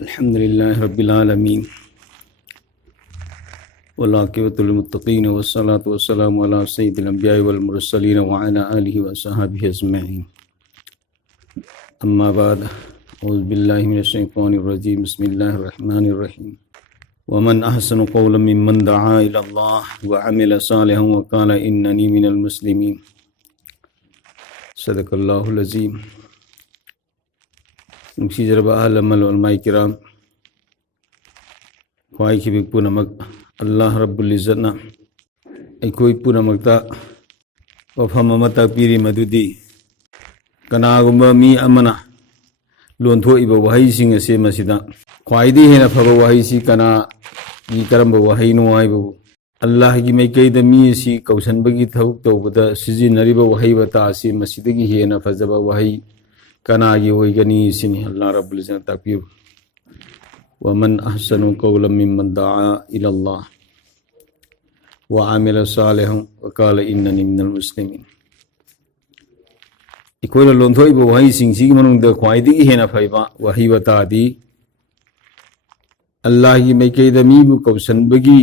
अल्हम्दुलिल्लाहि रब्बिल आलमीन वल आक़िबतु लिल मुत्तक़ीन वस्सलातु वस्सलामु अला सय्यिदिल अंबिया'i वल मुरसलीन व अला आलिहि व अस्हाबिहि अजमईन। अम्मा बाद, औज़ु बिल्लाहि मिनश शैतानिर रजीम। बिस्मिल्लाहिर रहमानिर रहीम। वमन अहसनु क़ौलन मिम्मन दआ इलल्लाह व अमिल सालिहन व क़ाल इन्ननी मिनल मुस्लिमीन। सदक़ल्लाहुल अज़ीम। नुसीजरबा अहलमल उलमाए किराम, ख्वाहिशबिक पुनमक अल्लाह रब्बुल इज़्ज़तना अखोई पुनमक्ता वफम अमा ताकपीरी मदुदी कनागुम्बा मी अमना लोन्थोइबा वहाईसिंग असे मसिदा ख्वाइदी हेना फबा वहाईसी कनागी करम्बा वहाईनो हाइबबु अल्लाह की मैकैदा मी असि कौसनबगी थबुक तौबदा सिजिनरिबा वहाई बता असि मसिदगी हेना फजबा वहाई कनागी होइगनी सिनि अल्लाह रब्बुल इज़्ज़त ताकपीरु। वमन अहसनु क़ौलन मिम्मन दआ इलल्लाह व अमिल सालिहन व क़ाल इन्ननी मिनल मुस्लिमीन। इकोला लोन्थोइबा वहाईसिंगसिगी मनुंगदा ख्वाइदगी हेना फैबा वहाई बतादी अल्लाह की मैकैदा मीबु कौसनबगी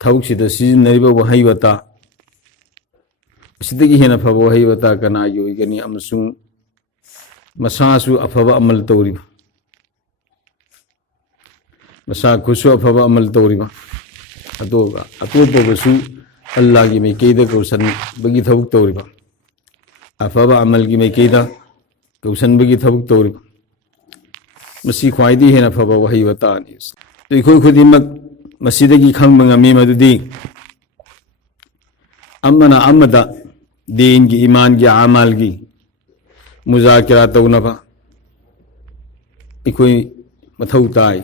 थबुकसिदा सिजिनरिबा वहाई बता सिदगी हेना फबा वहाई बता कनागी होइगनी अमसुंग मसासु अफबा अमल तौरिबा मसा खुसु अफबा अमल तौरिबा अतोपबसु अल्लाह की मैकैदा कौसनबगी थबुक तौरिबा अफबा अमल की मैकैदा कौसनबगी थबुक तौरिबा मसी ख्वाइदी हेना फबा वहाई बतानी। तो इखोई खुदिमक मसीदगी खंगबा ngami madudi अमना अमदा दीन की ईमान की आमाल की मुजाकिरा तौनबा इखोई मथौ ताई।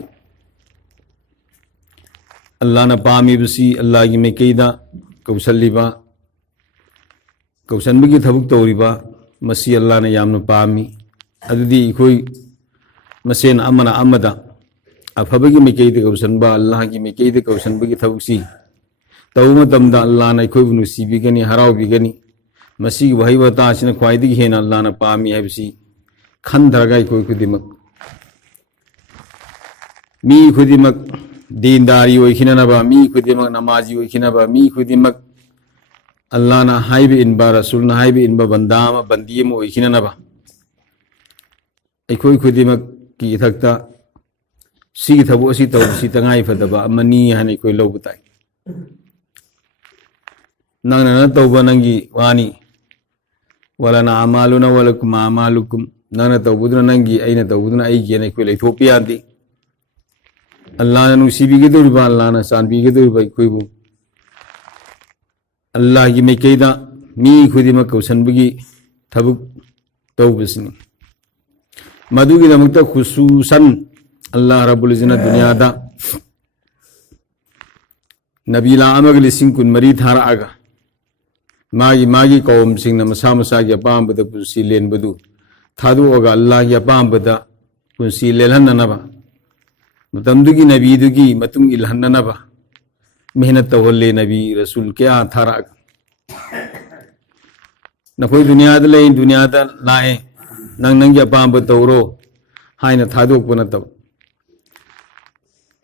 अल्लाह ना पामीबसी अल्लाह की मैकैदा कौसलिबा कौसनबगी थबुक तौरिबा मसी अल्लाह ना यामना पामी अदुदी इखोई मसेन अमना अमदा अफबगी मैकैदा कौसनबा अल्लाह की मैकैदा कौसनबगी थबुकसी तौ मतमदा अल्लाह ना इखोई नुसीबिगनी हराउबिगनी मसी वहाई बतासिना ख्वाइदगी हेना अल्लाह ना पामी हैबसी खंधरगा इखोई खुदिमक मी खुदिमक दीनदारी ओइखिनबा मी खुदिमक नमाजी ओइखिनबा मी खुदिमक अल्लाह ना हाइबे इनबा रसूल ना हाइबे इनबा बंदामा बंदीम ओइखिनबा इखोई खुदिमक की इथक्ता सी थबो असि तौबसी तंगाई फदबा अमनी हाने इखोई लौबताई। नंगना न तौबा नंगी वानी वलना अमालुना वलकुम अमालुकुम नंगना तौबुदुना नंगी अइना तौबुदुना अइगी ने इखोई लैथोपि यादी अल्लाह ने नुसीबिगदौरिबा अल्लाह ने सानबिगदौरिबा इखोइबु अल्लाह की मैकैदा मी खुदिमक कौसनबगी थबुक तौबसिनी मदुगिदमक्ता खुसूसन अल्लाह रब्बुल इज़्ज़त दुनियादा नबीला अमग लिसिंग कुन मरी थारआगा मागी कौमसिंगना मसा मसागी अपामबदा पुंसी लेनबदु थादोगा अल्लाह की अपामबदा पुंसी लेलहन्ननबा मतमदुगी नबीदुगी मतुंग इलहन्ननबा मेहनत तौहल्ले नबी रसूल क्या थारआगा नखोई दुनियादा ले दुनियादा लाए नंग नंगी अपामब तौरो हाइना थादोकपा नतब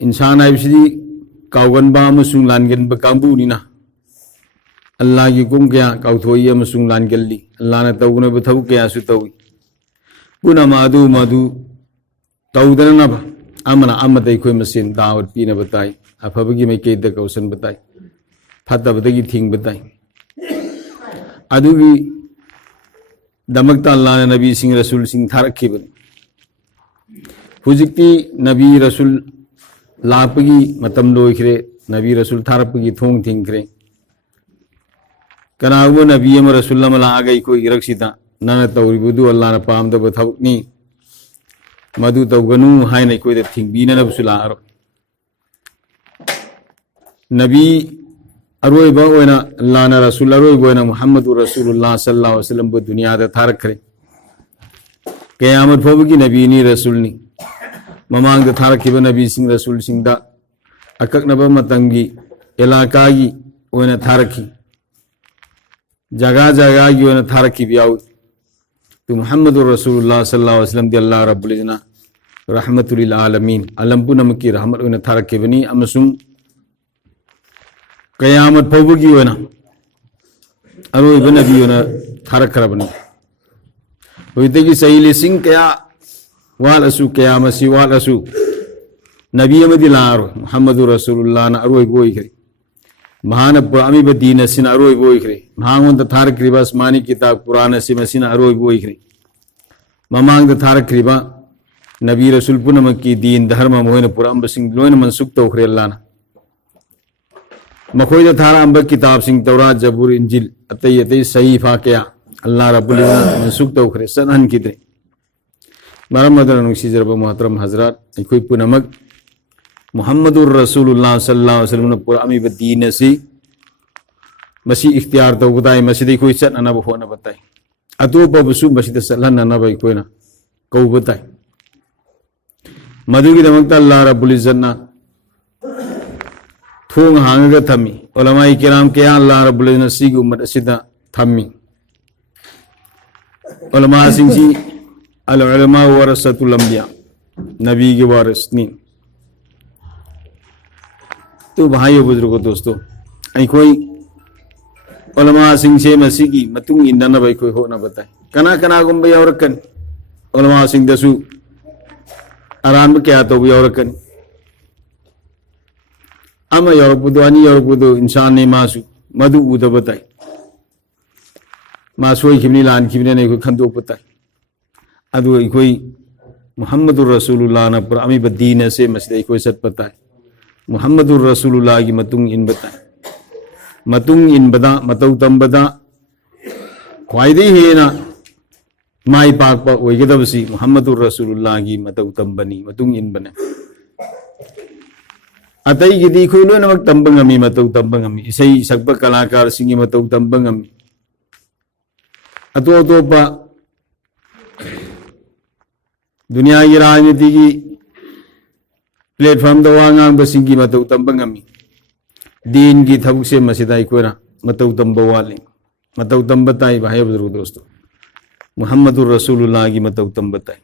इंसान हाइबसिदी काउगनबा अमसुंग लानगनबा कांबुनिना अल्लाह की कुम क्या काउथोई अमसुंग लानगल्ली अल्लाह ने तौगनबा थबुक कयासु तौई पुना मधु तौदनबा अमना अमदा इखोई मसेन दावत पीना बताई अफबगी मैकैदा कौसन बताई फतबदगी थिंग बताई अदुगी दमकता अल्लाह ने नबी सिंह रसूल सिंह थारखिबन हुजिक्ति नबी रसूल लापगी मतम लोइखरे नबी रसूल थारपगी थोंग थिंखरे कनागो नबी अम रसूल अम लागा इखोई इरक्सिता नन तौरिबुदु अल्लाह ने पामदब थबुकनी मधु तौगनु हाइना इखोइदा थिंगबिननबसु लाअरो नबी अरोइबा ओइना अल्लाह ना रसूल अरोइबा ओइना मुहम्मदुर रसूलुल्लाह सल्लल्लाहु अलैहि वसल्लम बु दुनियादा थारखरे क़यामत फबगी नबीनी रसूलनी ममांगदा थारखिबा नबी सिंह रसूल सिंहदा अककनबा मतंगी इलाकागी ओइना थारखी जगह जगहगी ओइना थारखी बियाउ तो मुहम्मदुर रसूलुल्लाह सल्लल्लाहु अलैहि वसल्लम दी अल्लाह रब्बुल इज़्ज़त रहमतुल लिल आलमीन अलम पुनमकी रहमत ओइना थारकेबनी अमसुंग कयामत फौबगी ओइना अरोइब नबी ओइना थारखरबनी होइतगी सही लिसिंग कया वालसु कयामसी वालसु नबी अमदी लारो मुहम्मदुर रसूलुल्लाह ना अरोइब ओइखरि महान पुरामी दीन सिन अरोइब ओइखरि महांगोंद थारक्रिबा आसमानी किताब कुरान सिमसिन अरोइब ओइखरि ममांग थारक्रिबा नबी रसूल पुनमकी दीन धर्म मोइन पुराम सिंग लोइन मनसुख तौखरे अल्लाह ना मखोइद थारांब किताब सिंह तौरात जबूर इंजिल अतई अतई सहीफा क्या अल्लाह रब्बुल इज़्ज़त मनसुख तौखरे सनहन किद्रे मरम मदन नुसीजरब मोहतरम हजरात अखोई पुनमक मुहम्मदुर रसूलुल्लाह सल्लल्लाहु अलैहि वसल्लम पुरामी दीन असि मसी इख्तियार तौबताई मसीदि कोई चटनब होनबताई अतोपबसु मसीदा सल्लननब अखोइना कौबताई मधुगिदमक्ता अल्लाह रब्बुल इज़्ज़त ना थोंग हांगगा थमी उलमाई किराम क्या अल्लाह रब्बुल इज़्ज़त ना सिगी उम्मत असिदा थमी उलमा सिंजी अल उलमा वरसतुल अंबिया नबी के वारिसनी तो भाइयों बुजुर्गों दोस्तों अखोई उलमा सिंह से मसीगी मतुंग इन्ननब अखोई होनबताई कना कना गुंब यावरकन उलमा सिंह दसु अरान क्या तो यावरकन अमा यावरपुदो अनि यावरपुदो इंसान ने मासु मधु उदबताई मासोई खिबनी लान खिबने ने कोई खंदो पताई अदु कोई मुहम्मदुर रसूलुल्लाह ना पुरामी दीन से मसले कोई सत पताई मुहम्मदुर रसूलुल्लाह की मतुंग इन बताई मतुंग इन बदा मतौ तंबदा ख्वाइदे हेना माई पाकपा ओइगदबसी मुहम्मदुर रसूलुल्लाह की मतौ तंबनी मतुंग इन बने अतई गिदी खोई लोनमक तंबंगमी मतौ तंबंगमी इसई सकप कलाकार सिंगी मतौ तंबंगमी अतो अतोपा दुनिया की राजनीति की प्लेटफॉर्म दवांगांग बसिंगी मतौ तंबंगमी दीन की थबुक से मसिदाई कोरा मतौ तंबवाले मतौ तंबताई भाई बुजुर्ग दोस्तों मुहम्मदुर रसूलुल्लाह की मतौ तंबताई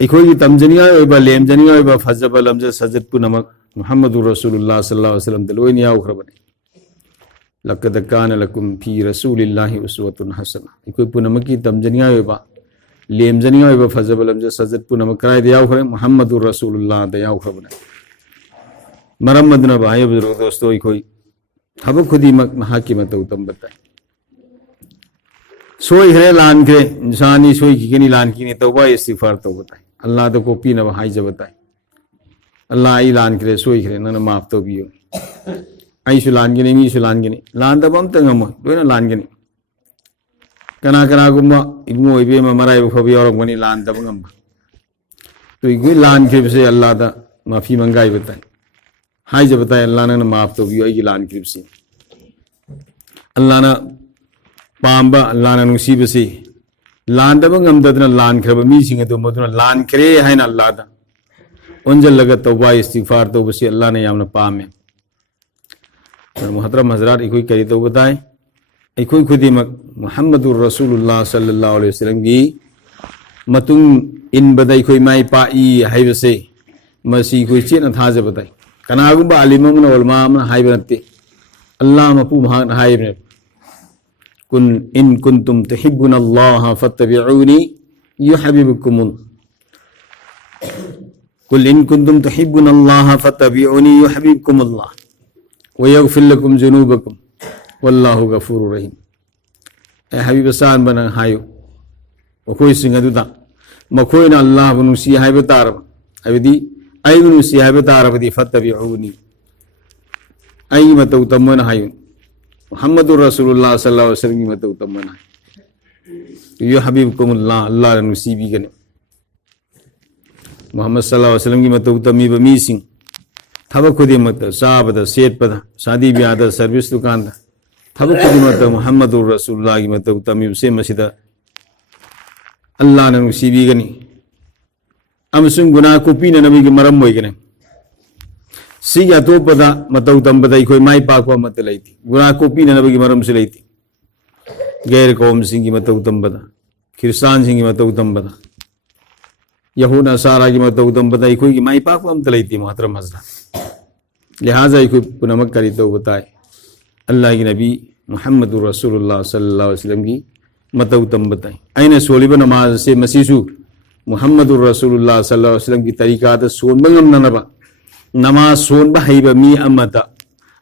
इखोई तमजनिया ओइबा लेमजनिया ओइबा फजब लमज सजद पुनमक मुहम्मदुर रसूलुल्लाह सल्लल्लाहु अलैहि वसल्लम दलोइन याउखरबने लक़द कान लकुम फी रसूलिल्लाहि उस्वतुन हसना इखोई पुनमक की तमजनिया ओइबा लेमजनिया ओइबा फजब लमज सजद पुनमक कराय याउखरे मुहम्मदुर रसूलुल्लाह द याउखरबने मरम मदना भाई बुजुर्ग दोस्तों इखोई थबक खुदीमक महाकी मतौ तंबताई सोई है लान के इंसानी सोई की लान की तौबा इस्तिगफार तौबताई अल्लाह तो को पीना हाई जबताई अल्लाह आई लान के सोई खरे नन माफ तो बियो आई सुलान के मी सुलान के लान तब हम तंगम लोना लान के कना कना गुम्बा इबु ओइबे मराई फबि और गनी लान तब गम तो इगुई लान के से अल्लाह दा माफी मंगाई बताई हाई जबताई अल्लाह ने माफ तो बियो आई लान के से अल्लाह ना पांबा अल्लाह ना नुसीबसे लान दब ngam लान खरब मी सिंग तो मदुना लान करे है ना अल्लाह दा उनजल लगा तौबा इस्तिगफार तो बसे अल्लाह ने यामना पामे मोहतरम हजरात इकोई करी तो बताए इकोई खुदीमक मुहम्मदुर रसूलुल्लाह सल्लल्लाहु अलैहि वसल्लम की मतुंग इन बदई कोई माई पाई हाइबसे मसी कोई चेन थाज बताई कनागुबा अलिममन उलमा मन हाइबनते अल्लाह मपू महान हाइबने कुन इन कुंतुम तुहिब्बुनल्लाह फत्तबिऊनी युहब्बिबकुमुल्लाह कुल इन कुंतुम तुहिब्बुनल्लाह फत्तबिऊनी युहब्बिबकुमुल्लाह व यगफिर लकुम जुनूबकुम वल्लाहु गफूरुर रहीम ए हबीब सान बन हायो मखोई सिंग अदुदा मखोइना अल्लाह बुनुसी हाइब तारब हबदी आई बुनुसी हाइब तारबदी फत्तबिऊनी आई मतौ तमन हायो मुहम्मदुर रसूलुल्लाह सल्लल्लाहु अलैहि वसल्लम की मतौ तमन्ना यो हबीबकुमुल्लाह अल्लाह नसीबी गने मोहम्मद सल्लल्लाहु अलैहि वसल्लम की मतौ तमी बमी सिंह थबक खुदी मत साबद सेट पद शादी ब्याह द सर्विस दुकान द थबक खुदी मत मुहम्मदुर रसूलुल्लाह की मतौ तमी से मसीदा अल्लाह नसीबी गने अमसुंग गुनाह को पीने नबी की मरम होई गने सिया तो पदा मतौ तंबदा कोई माई पाकवा मत लईती गुनाह को पीने नबी की मरम से लईती गैर कौम सिंह की मतौ तंबदा खिरसान सिंह की मतौ तंबदा यहूद असारा की मतौ दंबदा इखोई की माई पाक अमत लेती मोहतरम हजरत लिहाजा इखोई पुनमक करी तो बताए अल्लाह की नबी मुहम्मद रसूलुल्लाह सल्लल्लाहु अलैहि वसल्लम की मतौ तम बताए अने सोलिब नमाज से मसीसु मुहम्मद रसूलुल्लाह सल्लल्लाहु अलैहि वसल्लम की तरीका दा सोनब ngam नमाज सोनब हईब मी अमता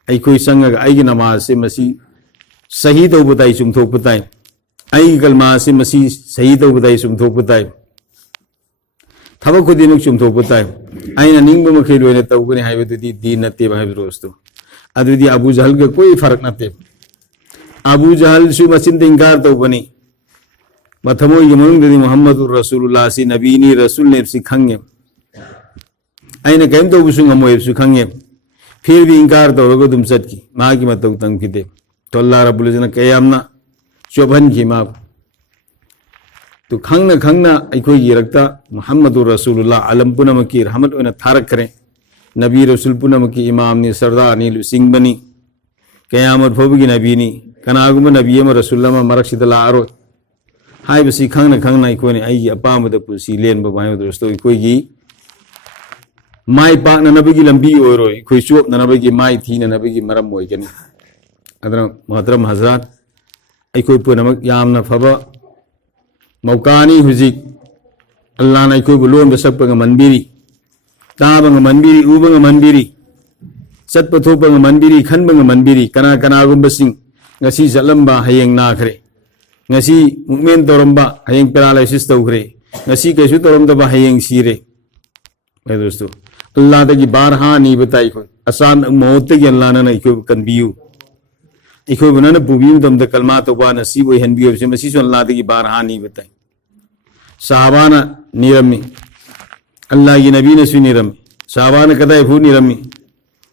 अखोई संग आई नमाज से मसी सही तो बताई चुमथो बताए आई कलमा से मसी सही तो बताई चुमथो बताए थबक खुदिमक चुमथो बताए अना निंग मखै लोइना तौगने हाइबदुदी दीन नते हाइब दोस्तो अदुदी अबू जहल का कोई फर्क नते अबू जहल सु मसिन इंकार तौबनी मथमो यमंगदि मुहम्मद रसूलुल्लाह सी नबीनी रसूल ने सि खंगे अना कैम तौबसु ngamo सु खंगे फिर भी इंकार तौरगो दुम सत की मा की मतौ तंग फिदे तो अल्लाह रब्बुल इज्जत कयामना चोभन की मा तो खंगना अखोई गिरक्ता मुहम्मद रसूलुल्लाह अलम पुनमकी रहमत ओना थारक करें नबी रसूल पुनमकी इमाम ने सरदार ने लुसिंग बनी कयामत फोबगी नबी नी कनागुम नबी अम रसूल अम मरक्सिद लारो हाय बसी खंगना अखोई ने आई अपामद पुसी लेन बबाय दोस्तों अखोई की माई पाक नबगी लंबी ओरो अखोई चोप नबगी माई थी नबगी मरम ओइगनी अदर मोहतरम हजरत अखोई पुनमक यामना फबा मौकानी हुजिक अल्लाह ने अखोई लोन बसप मनबीरी ताब मनबीरी उब मनबीरी चटप थोप मनबीरी खनब मनबीरी कना कनागुंबसिंग ngasi jalamba hayeng nakhre ngasi mukmen toromba hayeng paralysis tawkhre ngasi kaisu toromda ba hayeng sire ए दोस्तों अल्लाह तकी बारहा नहीं बताई को आसान मौत की अल्लाह ने इको कनबियु इको बना ने पुबियु दम द कलमा तो बा नसीब ओ हनबियु से मसी सो अल्लाह तकी बारहा नहीं बताई साहबाना निरमी अल्लाह की नबी ने सु निरमी साहबाना कदाई फु निरमी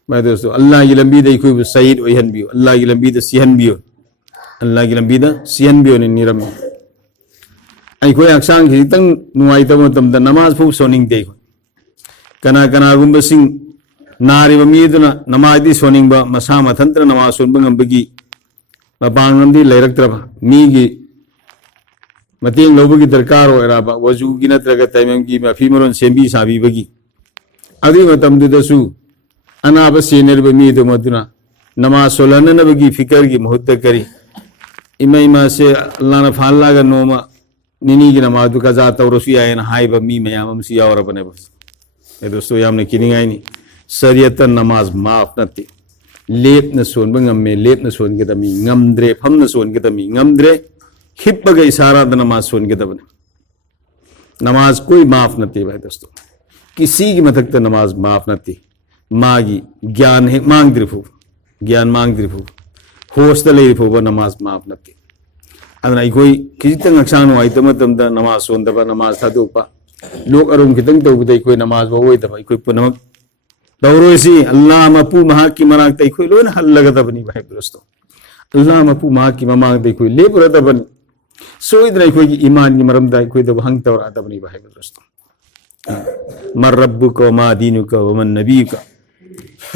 भाई दोस्तों अल्लाह की लंबी द इको सईद ओ हनबियु अल्लाह की लंबी द सिहन बियो अल्लाह की लंबी द सिहन बियो ने निरमी अखोई हक्सांग की तंग नुआई तब तम द नमाज फु सोनिंग दे कना कनागुंबसिंग नारिब मीदुना नमाजदी सोनिंग बा मसा मथंत्र नमाज सोनब ngambagi मपांगमदी लेरक्त्रब मीगी मतेंग लौबगी दरकार ओइराबा वजूगी नत्रगा तैमंगी मफीमरोन सेंबी साबीबगी अदि मतमदुदसु अनाब सेनरब मीदु मदुना नमाज सोलननबगी फिकर की मुहद्द करी इमा इमा से अल्लाह ने फाल्लागा नोमा निनी की नमाज दु कजा तौरसु यायन हाइब मी मयामम सिया और बने बस ए दोस्तों यामने किनिंगाई नी शरीयत नमाज माफ नते लेप न सोनब ngam लेप न सोन के दमी ngamdre फम न सोन के दमी ngamdre हिप्पग इशारा द नमाज सोन के दबने नमाज कोई माफ नते भाई दोस्तों किसी की मथक त नमाज माफ नते मागी ज्ञान है मांग द्रिफु ज्ञान मांग द्रिफु होस्ट ले रिफु नमाज माफ नते अदना इकोई किसी तंग अक्षान वाई तम तम द नमाज सोन दबा नमाज थादोपा लोग अरुम खितंग तौबद कोई नमाज वो दबा कोई पुनमक दौरोसी अल्लाह मपू महा की मनाक तई कोई लोन हल लगदबनी भाई दोस्तों अल्लाह मपू महा की ममाक दई कोई ले पुरदबनी सोइदना कोई की ईमान की मरम दाई कोई दब हंग तौर अदबनी भाई दोस्तों मर रब्बुका मा दीनुका व मन नबीका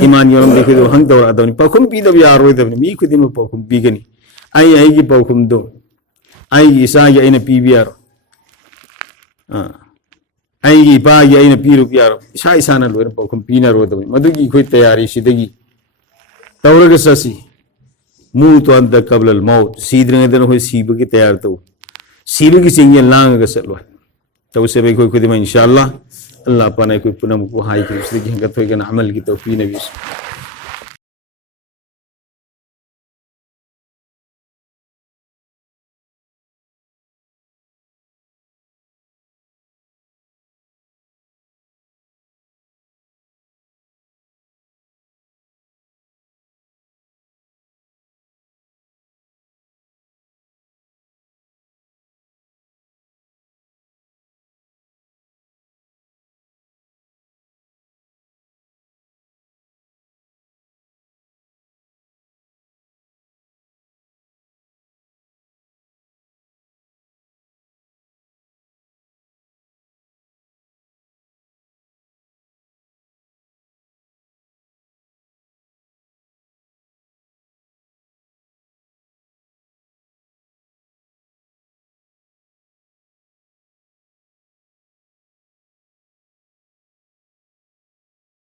ईमान की मरम देखो दब हंग तौर अदबनी पखुम पी दब यार रोय दबनी मी खुदिम पखुम पीगनी आई की पखुम दो आई ईसा की आइना पी बियारो आई पागी अना पीरुक यारो इसा इसाना लोर पौखम पीनरोदबनी मदुगी कोई तैयारी सिदगी तौरग ससी मु तो अंत कबल मौत सीद्रंगदन होय सीबगी तैयार तो सीबगी सिंगे लांग गसलो तो से भाई कोई खुद में इंशाअल्लाह अल्लाह पाना कोई पुनम को हाई की उसकी हंगत होय अमल की तौफीक नबी